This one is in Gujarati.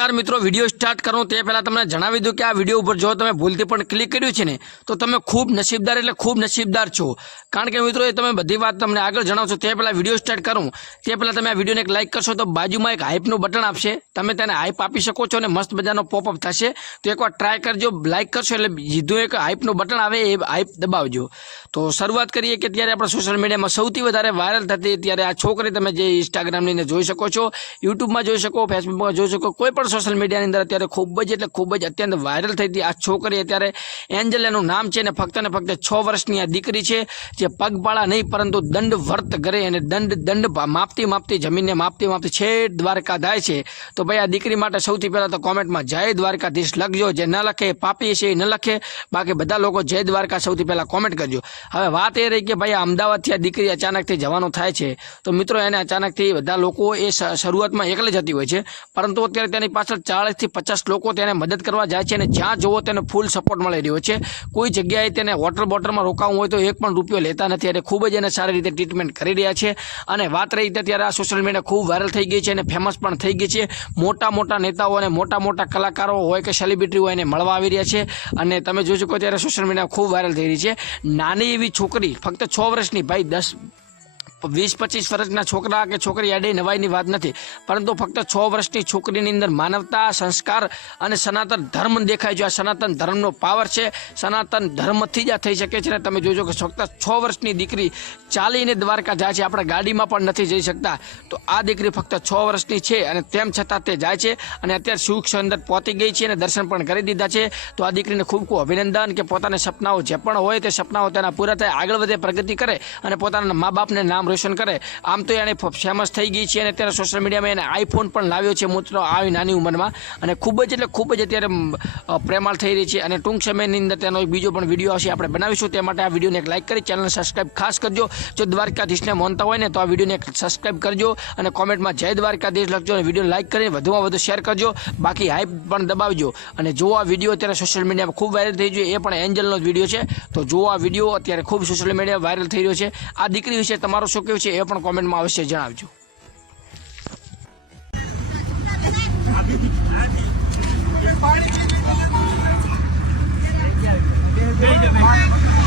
નમસ્કાર મિત્રો, વિડીયો સ્ટાર્ટ કરું તે પહેલાં તમને જણાવી દઉં કે આ વિડીયો ઉપર જો તમે ભૂલથી પણ ક્લિક કર્યું છે ને તો તમે ખૂબ નસીબદાર એટલે ખૂબ નસીબદાર છો। કારણ કે મિત્રો એ તમે બધી વાત તમને આગળ જણાવશો તે પહેલાં વિડીયો સ્ટાર્ટ કરું તે પહેલાં તમે આ વિડીયોને એક લાઇક કરશો તો બાજુમાં એક હાઇપનું બટન આપશે, તમે તેને હાઇપ આપી શકો છો અને મસ્ત મજાનો પોપઅપ થશે। તો એકવાર ટ્રાય કરજો, લાઇક કરશો એટલે સીધું એક હાઇપનું બટન આવે એ હાઇપ દબાવજો। તો શરૂઆત કરીએ કે ત્યારે આપણે સોશિયલ મીડિયામાં સૌથી વધારે વાયરલ થતી ત્યારે આ છોકરી તમે જે ઇન્સ્ટાગ્રામની જોઈ શકો છો, યુટ્યુબમાં જોઈ શકો, ફેસબુકમાં જોઈ શકો, કોઈ પણ સોશિયલ મીડિયાની અંદર અત્યારે ખૂબ જ અત્યંત વાયરલ થઈ હતી આ છોકરી। અત્યારે એન્જલ એનું નામ છે ને ફક્ત 6 વર્ષની આ દીકરી છે જે પગપાળા નહીં પરંતુ દંડ વર્ત કરે અને દંડ માપતી જમીનને માપતી છેક દ્વારકા જાય છે। તો ભાઈ આ દીકરી માટે સૌથી પહેલાં તો કોમેન્ટમાં જય દ્વારકાધીશ લખજો, જે ન લખે પાપી છે એ ન લખે, બાકી બધા લોકો જય દ્વારકા સૌથી પહેલાં કોમેન્ટ કરજો। હવે વાત એ રહી કે ભાઈ અમદાવાદથી આ દીકરી અચાનકથી જવાનું થાય છે તો મિત્રો એને અચાનકથી બધા લોકો એ શરૂઆતમાં એકલી જતી હોય છે પરંતુ અત્યારે તેની પાછળ 40 થી 50 લોકો તેને મદદ કરવા જાય છે અને જ્યાં જોવો તેને ફૂલ સપોર્ટ મળી રહ્યો છે। કોઈ જગ્યાએ તેને વોટર બોટલમાં રોકાવું હોય તો એક પણ રૂપિયો લેતા નથી અને ખૂબ જ એને સારી રીતે ટ્રીટમેન્ટ કરી રહ્યા છે। અને વાત રહી ત્યારે આ સોશિયલ મીડિયા ખૂબ વાયરલ થઈ ગઈ છે અને ફેમસ પણ થઈ ગઈ છે। મોટા નેતાઓ અને મોટા કલાકારો હોય કે સેલિબ્રિટી હોય એને મળવા આવી રહ્યા છે અને તમે જોઈ શકો ત્યારે સોશિયલ મીડિયા ખૂબ વાયરલ થઈ રહી છે। નાની એવી છોકરી ફક્ત 6 વર્ષની, ભાઈ 20-25 વર્ષના છોકરા કે છોકરી આડે નવાઈની વાત નથી પરંતુ ફક્ત 6 વર્ષની છોકરીની અંદર માનવતા, સંસ્કાર અને સનાતન ધર્મ દેખાય છે। આ સનાતન ધર્મનો પાવર છે, સનાતન ધર્મથી જ આ થઈ શકે છે। તમે જોજો કે ફક્ત 6 વર્ષની દીકરી ચાલીને દ્વારકા જાય છે, આપણે ગાડીમાં પણ નથી જઈ શકતા તો આ દીકરી ફક્ત 6 વર્ષની છે અને તેમ છતાં તે જાય છે અને અત્યારે સુખ અંદર પહોંચી ગઈ છે અને દર્શન પણ કરી દીધા છે। તો આ દીકરીને ખૂબ અભિનંદન કે પોતાના સપનાઓ જે પણ હોય તે સપનાઓ તેના પૂરા થાય, આગળ વધે, પ્રગતિ કરે અને પોતાના મા બાપને નામ રોશન કરે। આમ તો એને ફેમસ થઈ ગઈ છે અને અત્યારે સોશિયલ મીડિયામાં એને આઈફોન પણ લાવ્યો છે મિત્રો આવી નાની ઉંમરમાં અને ખૂબ જ અત્યારે પ્રેમાળ થઈ રહી છે અને ટૂંક સમયની અંદર તેનો એક બીજો પણ વિડીયો આવશે, આપણે બનાવીશું। તે માટે આ વિડીયોને એક લાઇક કરી ચેનલને સબસ્ક્રાઈબ ખાસ કરજો। જો દ્વારકાધીશને માનતા હોય ને તો આ વિડીયોને એક સબસ્ક્રાઈબ કરજો અને કોમેન્ટમાં જય દ્વારકાધીશ લખજો અને વિડીયોને લાઇક કરીને વધુમાં વધુ શેર કરજો, બાકી હાઈપ પણ દબાવજો। અને જો આ વિડીયો અત્યારે સોશિયલ મીડિયામાં ખૂબ વાયરલ થઈ ગયો, એ પણ એન્જલનો જ વિડીયો છે તો જો આ વિડીયો અત્યારે ખૂબ સોશિયલ મીડિયા વાયરલ થઈ રહ્યો છે, આ દીકરી વિશે તમારું શું કહેવું છે એ પણ કોમેન્ટમાં અવશ્ય જણાવજો। Hey,